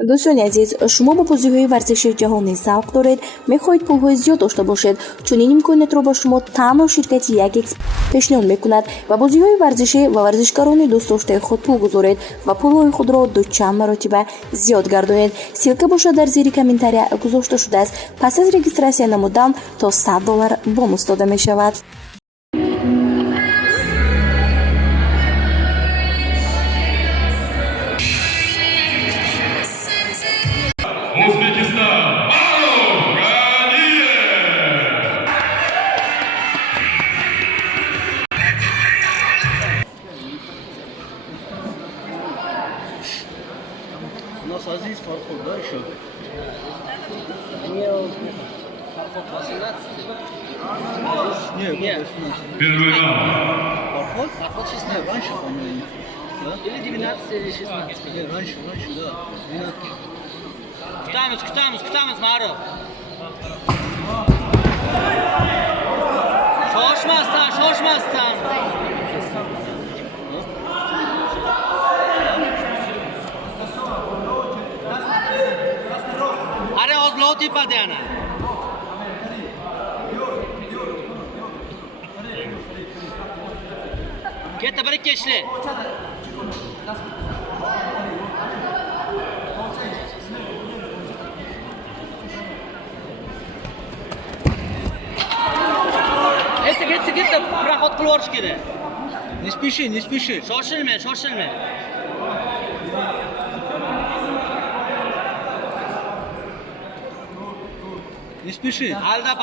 دوستان عزیز، شما با بازی‌های ورزشی جهانی ذوق دارید، می‌خواهید پول‌های زیاد داشته باشید، چنین امکانات را با شما تنها شرکت یک ایکس پیشنهاد می‌کند و بازی‌های ورزشی و ورزشکاران دوست داشته خود پول گذارید و پول‌های خود را دو چند مرتبه زیاد گردانید. سیلکه باشد در زیر کامنتاری گذاشته شده است. پس از رجیستراسیون نمودن تا $100 بونوس داده می‌شود. Uzbekistan, Maruf Ganiyev. Нас Азиз Фарход, да, еще? Фарход 18. Нет, 18. Первый раунд. Фарход? Фарход 16. Раньше, по-моему. Да? Или 19, или 16. Нет, раньше, да. 12. Kutamiz, Ma'ruf. Shoshmasdan. Are ozlov tepada yana. Ketdi, birikki ishla. Ketdi. Proxod qilib yuborish kerak. Не спеши. Shoshilma. Не спеши. Aldab,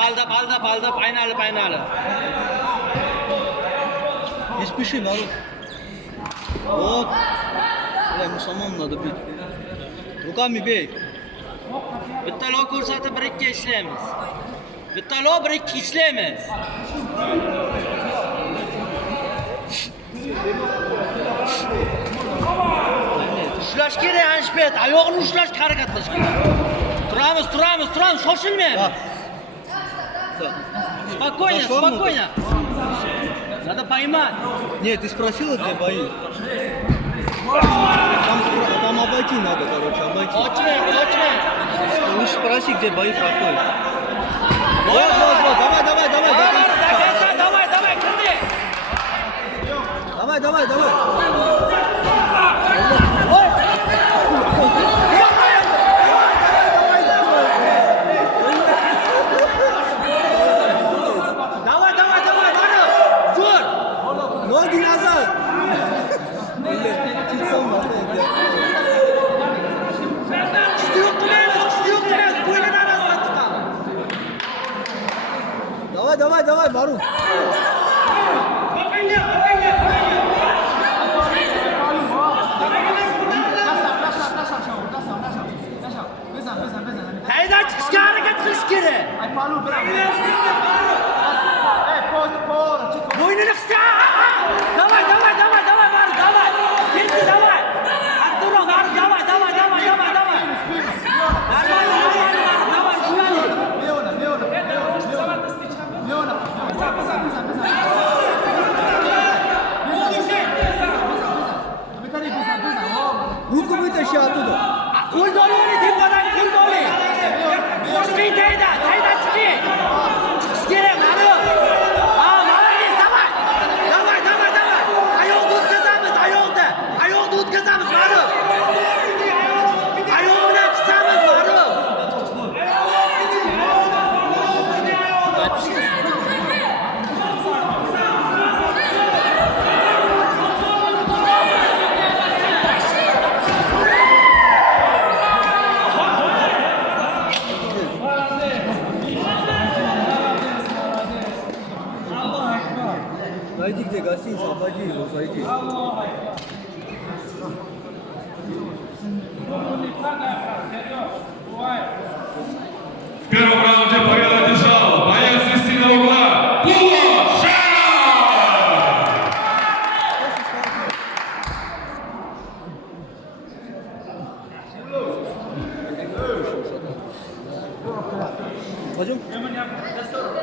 aynalib. Не спеши, Марuf. Вот. Бля, ему самому надо бить. Руками бей. Bitta lo ko'rsatib birikki ishlaymiz. Ushlash kerak anshpet, oyog'ini ushlashga harakat qilish kerak. Turamiz, shoshilmang. Так. Спокойно. Надо поймать. Нет, ты спросила, где бои? Там обойти надо, обойти. Ochmang. Лучше спроси, где бои проходят. Вот, давай. Давай, kirdi. Давай. Ma'ruf. Zo'r. Ноги назад! Kuchli yo'q qilmaymiz. Bo'ynidan arasidan chiqamiz. Давай, Марuf. Qaydan chiqishga harakat qilish kerak. Bo'ynini qisqa. Давай, Ma'ruf, давай. Kendi, давай. Arturoq, давай. Руку вытащи оттуда. Qo'lni oling, tepadan qo'lni oling. Chiqing taydan chiqing. Chiqish kerak, Ma'ruf. Молодец, давай. Oyoqni o'tkazamiz, Ma'ruf. Oyoqni qisamiz, Ma'ruf. Найди, где гостиница, обойди его, зайди. В первом раунде победу одержал боец из синего угла Булошев.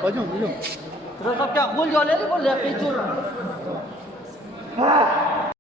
Пойдем. Ro'yxatga qo'lga olaylik, bo'lyapti.